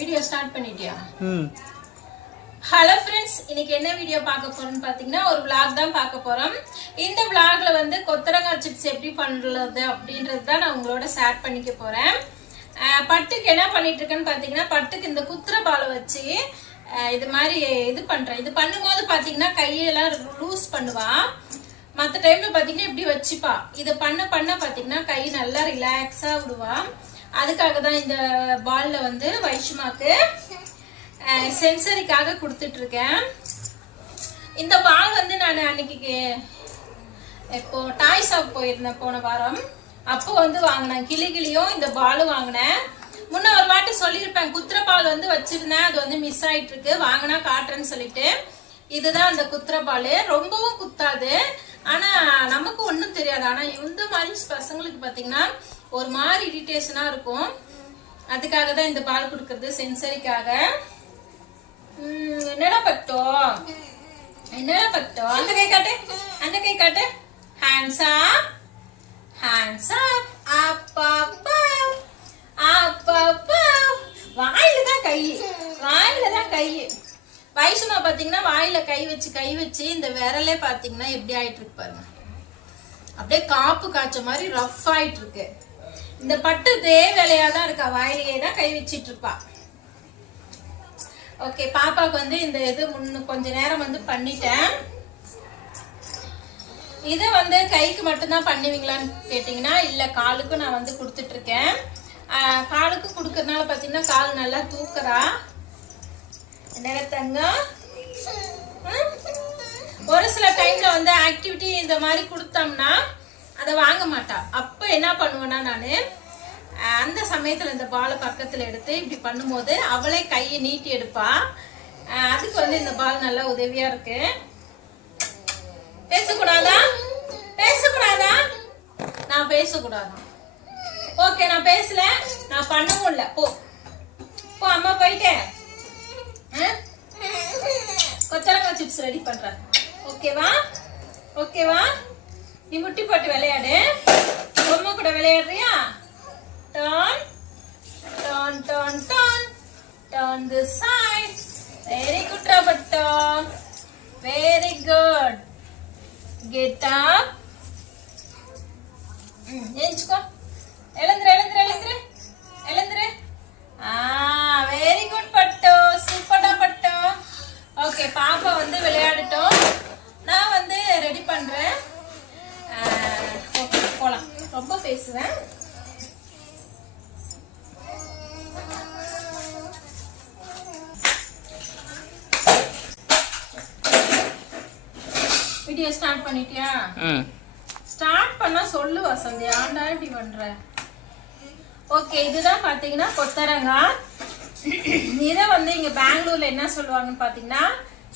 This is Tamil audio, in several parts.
வீடியோ ஸ்டார்ட் பண்ணிட்டியா? ஹலோ ஃப்ரெண்ட்ஸ் இன்னைக்கு என்ன வீடியோ பார்க்க போறோம்னு பார்த்தீங்கன்னா ஒரு vlog தான் பார்க்க போறோம். இந்த vlogல வந்து கொத்தரங்காய் சிப்ஸ் எப்படி பண்றது அப்படின்றது தான் நான் உங்களோட ஷேர் பண்ணிக்க போறேன். பட்டுக்கு என்ன பண்ணிட்டு இருக்கேன்னு பார்த்தீங்கன்னா பட்டுக்கு இந்த குத்துற பாலை வச்சு இது மாதிரி இது பண்றேன். இது பண்ணும்போது பார்த்தீங்கன்னா கையெல்லாம் லூஸ் பண்ணுவா. மற்ற டைம்ல பார்த்தீங்கன்னா இப்படி வச்சுப்பா. இதை பண்ண பண்ண பார்த்தீங்கன்னா கை நல்லா ரிலாக்ஸா விடுவா. அதுக்காக தான் இந்த பால்ல வந்து வைஷ்மாக்கு சென்சரிக்காக கொடுத்துட்டு இருக்கேன் இந்த பால் வந்து நான் அன்னைக்கு இப்போ டாய் ஷாப் போயிருந்தேன் போன வாரம். அப்போ வந்து வாங்கினேன். கிளி கிளியும் இந்த பாலும் வாங்கினேன். முன்ன ஒரு வாட்டி சொல்லியிருப்பேன் குத்திர பால் வந்து வச்சிருந்தேன். அது வந்து மிஸ் ஆயிட்டு இருக்கு வாங்கினா காட்டுறேன்னு சொல்லிட்டு. இதுதான் அந்த குத்திர பால். ரொம்பவும் குத்தாது. ஆனா நமக்கு ஒன்றும் தெரியாது. ஆனா இந்த மாதிரி பசங்களுக்கு பாத்தீங்கன்னா ஒரு மாதிரி இரிட்டேஷனா இருக்கும். அதுக்காக தான் இந்த பால் கொடுக்கறது சென்சரிக்காக என்னடா பட்டோ? என்னடா பட்டோ? அந்த கை காட்டு அந்த கை காட்டு. ஹேண்ட்ஸ் அப் ஹேண்ட்ஸ் அப் அப்பா அப்பா வாயில தான் கை வாயில தான் கை. வயசுமா பாத்தீங்கன்னா வாயில கை வச்சு கை வச்சு இந்த விரலே பாத்தீங்கன்னா எப்படி ஆயிட்டு இருக்கு பாருங்க. அப்படியே காப்பு காய்ச்ச மாதிரி ரஃப் ஆயிட்டு இருக்கு. இந்த பட்டு இதே வேலையா தான் இருக்கா? வாயிலேயே தான் கை வச்சிட்டு இருப்பா. ஓகே பாப்பாக்கு வந்து இந்த இது முன்ன கொஞ்ச நேரம் வந்து பண்ணிட்டேன். இது வந்து கைக்கு மட்டும்தான் பண்ணுவீங்களான்னு கேட்டிங்கன்னா இல்லை காலுக்கும் நான் வந்து கொடுத்துட்ருக்கேன் காலுக்கு கொடுக்கறதுனால பார்த்தீங்கன்னா கால் நல்லா தூக்குறா. என்ன தங்கம்? ஒரு சில டைமில் வந்து ஆக்டிவிட்டி இந்த மாதிரி கொடுத்தோம்னா அதை வாங்க மாட்டா. அப்போ என்ன பண்ணுவேன்னா நான் அந்த சமயத்தில் இந்த பாலை பக்கத்தில் எடுத்து இப்படி பண்ணும்போது அவளே கையை நீட்டி எடுப்பா. அதுக்கு வந்து இந்த பால் நல்லா உதவியாக இருக்கு. பேசக்கூடாதா? பேசக்கூடாதா? நான் பேசக்கூடாதா? ஓகே நான் பேசல. நான் பண்ணவும் இல்லை. போ. போ அம்மா போயிட்டேன் ஆ? கொத்தரங்காய் சிப்ஸ் ரெடி பண்றேன். ஓகேவா? ஓகேவா? நீ முட்டி போட்டு விளையாடு. பொம்மை கூட விளையாடுறியா? Turn turn turn turn turn the side very good Roberto very good get up ஏஞ்சுக்கோ. Video start பண்ணிட்டியா? ஸ்டார்ட் பண்ணா சொல்லு வசந்தி ஆண்டா இப்படி பண்ற? ஓகே இதுதான் பாத்தீங்கன்னா கொத்தரங்காய் இதை வந்து இங்க பெங்களூர்ல என்ன சொல்லுவாங்கன்னு பாத்தீங்கன்னா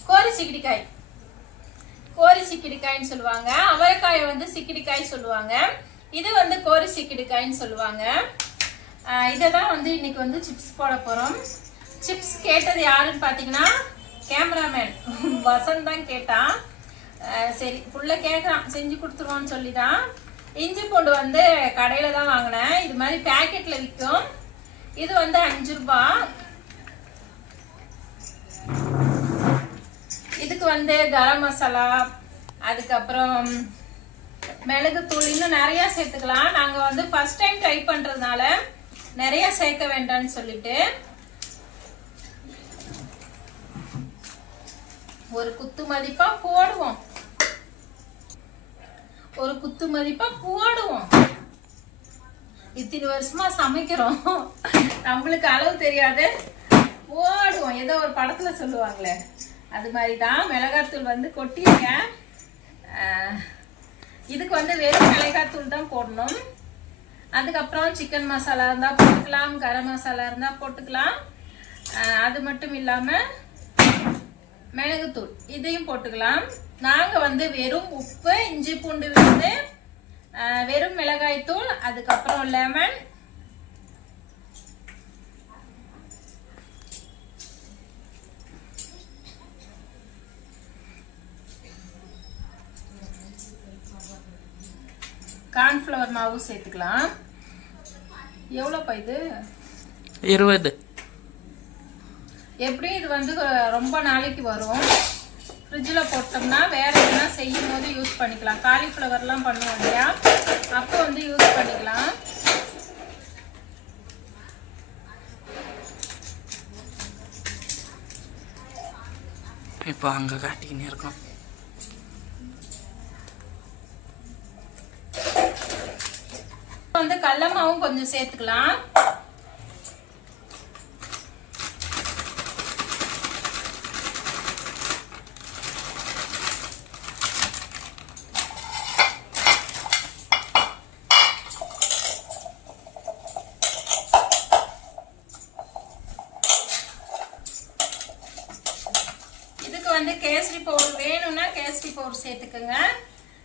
கோரி சிக்கிடிக்காய். கோரி சிக்கிடிக்காய்ன்னு சொல்லுவாங்க. அவரைக்காயை வந்து சிக்கிடிக்காய் சொல்லுவாங்க. இது வந்து கோரி சிக்கிடிக்காய்ன்னு சொல்லுவாங்க. இதை தான் வந்து இன்னைக்கு வந்து சிப்ஸ் போட போறோம். சிப்ஸ் கேட்டது யாருன்னு பாத்தீங்கன்னா கேமராமேன் வசந்த் தான் கேட்டான். சரி புள்ள கேட்குறான் செஞ்சு கொடுத்துருவோன்னு சொல்லி தான் இஞ்சி பூண்டு வந்து கடையில் தான் வாங்கினேன். இது மாதிரி பேக்கெட்டில் விற்கும். இது வந்து அஞ்சு ரூபா. இதுக்கு வந்து கரம் மசாலா அதுக்கப்புறம் மிளகுத்தூள் இன்னும் நிறையா சேர்த்துக்கலாம். நாங்கள் வந்து ஃபஸ்ட் டைம் ட்ரை பண்ணுறதுனால நிறையா சேர்க்க வேண்டாம்னு சொல்லிட்டு ஒரு குத்து மதிப்பாக போடுவோம். ஒரு குத்து மதிப்பா போடுவோம். இத்தனை வருஷமா சமைக்கிறோம். நம்மளுக்கு அளவு தெரியாது. போடுவோம். ஏதோ ஒரு படத்துல சொல்லுவாங்களே. அது மாதிரி தான் மிளகாத்தூள் வந்து கொட்டிடுங்க இதுக்கு வந்து வெறும் மிளகாத்தூள் தான் போடணும். அதுக்கப்புறம் சிக்கன் மசாலா இருந்தால் போட்டுக்கலாம். கரம் மசாலா இருந்தால் போட்டுக்கலாம். அது மட்டும் இல்லாமல் மிளகுத்தூள் இதையும் போட்டுக்கலாம். நாங்கள் வந்து வெறும் உப்பு இஞ்சி பூண்டு விழுந்து வெறும் மிளகாய் தூள் அதுக்கப்புறம் லெமன் கார்ன்ஃப்ளவர் மாவு சேர்த்துக்கலாம். எவ்வளோப்பா இது? இருபது. எப்படியும் இது வந்து ரொம்ப நாளைக்கு வரும். ஃப்ரிட்ஜில் போட்டோம்னா வேறு எதுனா செய்யும் போது யூஸ் பண்ணிக்கலாம். காலிஃப்ளவர்லாம் பண்ணுவோம் இல்லையா? அப்போ வந்து யூஸ் பண்ணிக்கலாம். இப்போ அங்கே காட்டிக்கினே இருக்கோம் வந்து கடல மாவும் கொஞ்சம் சேர்த்துக்கலாம் இதுக்கு வந்து கேசரி பவுடர் வேணும்னா கேசரி பவுடர் சேர்த்துக்கோங்க.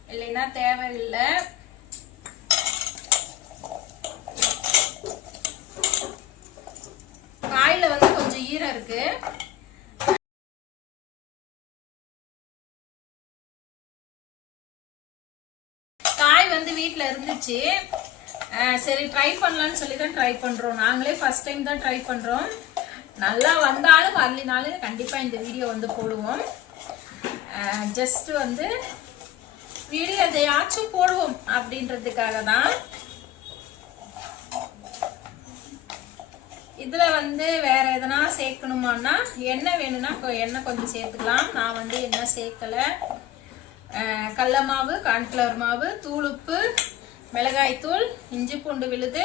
இல்லைன்னா தேவையில்லை. காயில வந்து கொஞ்சம் ஈரம் இருக்கு. காய் வந்து வீட்ல இருந்துச்சு. அஹ் சரி ட்ரை பண்ணலாம்னு சொல்லி தான் ட்ரை பண்றோம். நாங்களே ஃபர்ஸ்ட் டைம் தான் ட்ரை பண்றோம். நல்லா வந்தாலும் வரலினாலும் கண்டிப்பா இந்த வீடியோ வந்து போடுவோம். ஜஸ்ட் வந்து வீடியோ எதையாச்சும் போடுவோம் அப்படின்றதுக்காக தான் இதில் வந்து வேறு எதனா சேர்க்கணுமான்னா எண்ணெய் வேணும்னா எண்ணெய் கொஞ்சம் சேர்த்துக்கலாம். நான் வந்து எண்ணெய் சேர்க்கலை. கடல மாவு கார்ன்ஃப்ளவர் மாவு தூளுப்பு மிளகாய்த்தூள் மிளகாய் தூள் இஞ்சி பூண்டு விழுது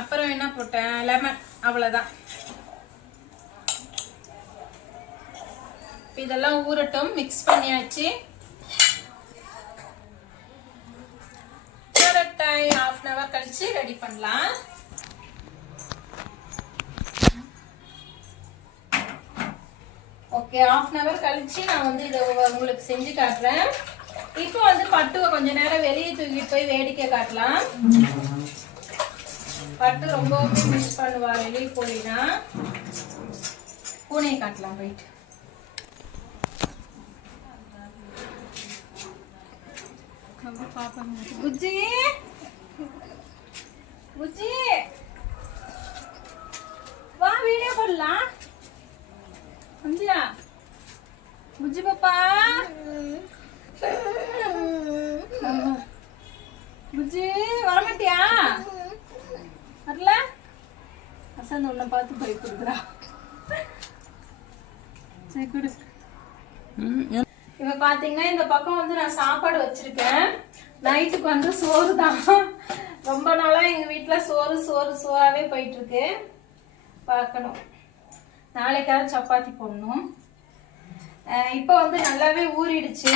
அப்புறம் என்ன போட்டேன்? லெமன் அவ்வளோதான் இதெல்லாம் ஊறட்டும் மிக்ஸ் பண்ணியாச்சு. ஹாஃப் அன் ஹவர் கழிச்சு ரெடி பண்ணலாம். ஓகே ஹாஃப் அன் ஹவர் கழிச்சு நான் வந்து இதை உங்களுக்கு செஞ்சு காட்டுறேன். இப்போ வந்து பட்டுவை கொஞ்ச நேரம் வெளியே தூக்கிட்டு போய் வேடிக்கை காட்டலாம். பட்டு ரொம்பவுமே மிஸ் பண்ணுவா வெளியே போயினா பூனையை காட்டலாம் போயிட்டு புஜ்ஜி புஜ்ஜி வா வீடியோ பண்ணலாம் வந்துயா புஜ்ஜி பாப்பா! புஜ்ஜி வரமாட்டியா? வரல? அசந்த் உன்னை பார்த்து பயப்படுறா சரி கொடு. பார்த்தீங்கன்னா இந்த பக்கம் வந்து நான் சாப்பாடு வச்சிருக்கேன். நைட்டுக்கு வந்து சோறு தான். ரொம்ப நாளா எங்க வீட்டில் சோறு சோறு சோறாவே போயிட்டு இருக்கு பார்க்கணும். நாளைக்காவது சப்பாத்தி போடணும். இப்போ வந்து நல்லாவே ஊறிடுச்சு.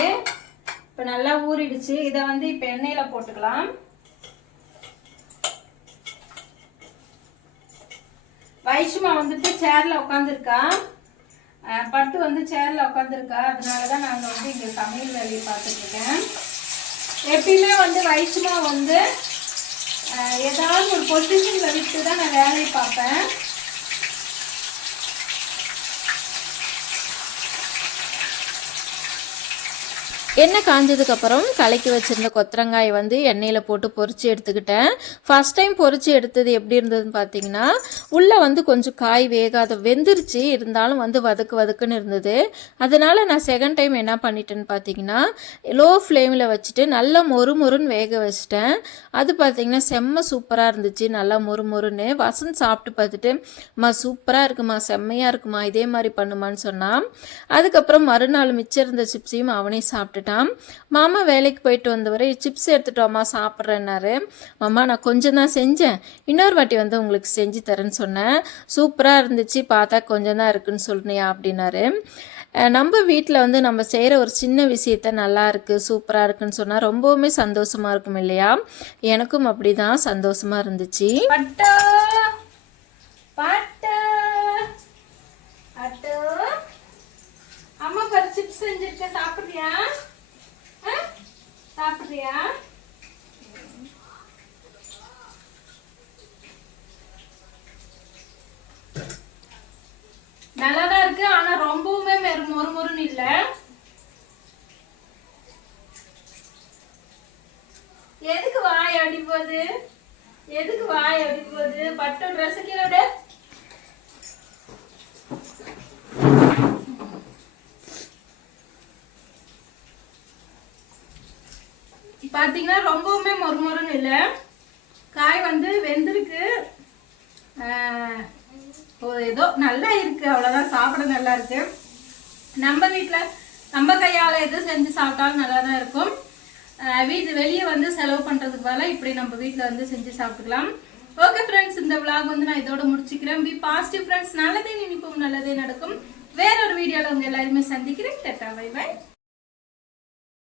இப்போ நல்லா ஊறிடுச்சு. இதை வந்து இப்போ எண்ணெயில் போட்டுக்கலாம். வைஷ்மா வந்துட்டு சேர்ல உட்காந்துருக்கா பட்டு வந்து சேரில் உட்காந்துருக்கா அதனால தான் நாங்கள் வந்து இங்கே சமையல் வேலையை பார்த்துட்டு இருக்கேன். எப்பயுமே வந்து வைஷ்மா வந்து ஏதாவது ஒரு பொசிஷனில் விட்டு தான் நான் வேலையை பார்ப்பேன். எண்ணெய் காஞ்சதுக்கப்புறம் கலக்கி வச்சுருந்த கொத்தரங்காய் வந்து எண்ணெயில் போட்டு பொரிச்சு எடுத்துக்கிட்டேன். ஃபஸ்ட் டைம் பொறிச்சு எடுத்தது எப்படி இருந்ததுன்னு பார்த்தீங்கன்னா உள்ளே வந்து கொஞ்சம் காய் வேகாத வெந்துருச்சு. இருந்தாலும் வந்து வதக்கு வதக்குன்னு இருந்தது. அதனால் நான் செகண்ட் டைம் என்ன பண்ணிட்டேன்னு பார்த்தீங்கன்னா லோ ஃப்ளேமில் வச்சுட்டு நல்லா மொறு மொறுன்னு வேக வச்சுட்டேன். அது பார்த்தீங்கன்னா செம்ம சூப்பராக இருந்துச்சு. நல்லா மொறு மொறுன்னு. வசந்த் சாப்பிட்டு பார்த்துட்டு அம்மா சூப்பராக இருக்குமா? செம்மையாக இருக்குமா? இதே மாதிரி பண்ணுமான்னு சொன்னான். அதுக்கப்புறம் மறுநாள் மிச்சம் இருந்த சிப்ஸையும் அவனே சாப்பிட்டுட்டான் மாமா வேலைக்கு போயிட்டு வந்தவரை சிப்ஸ் எடுத்துட்டோம்மா சாப்பிட்றேன்னாரு. மாமா நான் கொஞ்சம் தான் செஞ்சேன். இன்னொரு வாட்டி வந்து உங்களுக்கு செஞ்சு தரேன்னு சொன்னேன். சூப்பராக இருந்துச்சு பார்த்தா கொஞ்சம் தான் இருக்குன்னு சொன்னியா அப்படின்னாரு. நம்ம வீட்டில் வந்து நம்ம செய்கிற ஒரு சின்ன விஷயத்த நல்லா இருக்குது சூப்பராக இருக்குன்னு சொன்னால் ரொம்பவுமே சந்தோஷமா இருக்கும் இல்லையா? எனக்கும் அப்படி தான் சந்தோஷமாக இருந்துச்சு அம்மா பாரு செஞ்சிருக்க சாப்பிடுறியா? சாப்பிடுறியா? நல்லாதான் இருக்கு ஆனா ரொம்பவுமே மெரு மொறு மொறுன்னு இல்ல. எதுக்கு வாய் அடிப்போது எதுக்கு வாய் அடிப்போது பட்டு ட்ரெஸ்ஸு கீழே விடு பார்த்தீங்கன்னா ரொம்பவுமே மொறுமொறுன்னு இல்லை காய் வந்து வெந்திருக்கு ஆஹ், ஓ, ஏதோ நல்லா இருக்கு அவ்வளோதான் நல்லா இருக்கு. நம்ம வீட்டில் நம்ம கையால் எது செஞ்சு சாப்பிட்டாலும் நல்லா தான் இருக்கும் வீடு வீட்டு வெளியே வந்து செலவு பண்ணுறதுக்கு பதிலா இப்படி நம்ம வீட்டில் வந்து செஞ்சு சாப்பிட்டுக்கலாம். ஓகே ஃப்ரெண்ட்ஸ் இந்த விளாக் வந்து நான் இதோட முடிச்சுக்கிறேன். பி பாசிட்டிவ் ஃப்ரெண்ட்ஸ் நல்லதே நினைப்போம் நல்லதே நடக்கும். வேற ஒரு வீடியோவில் உங்கள் எல்லாருமே சந்திக்கிறேன். Ta-ta by by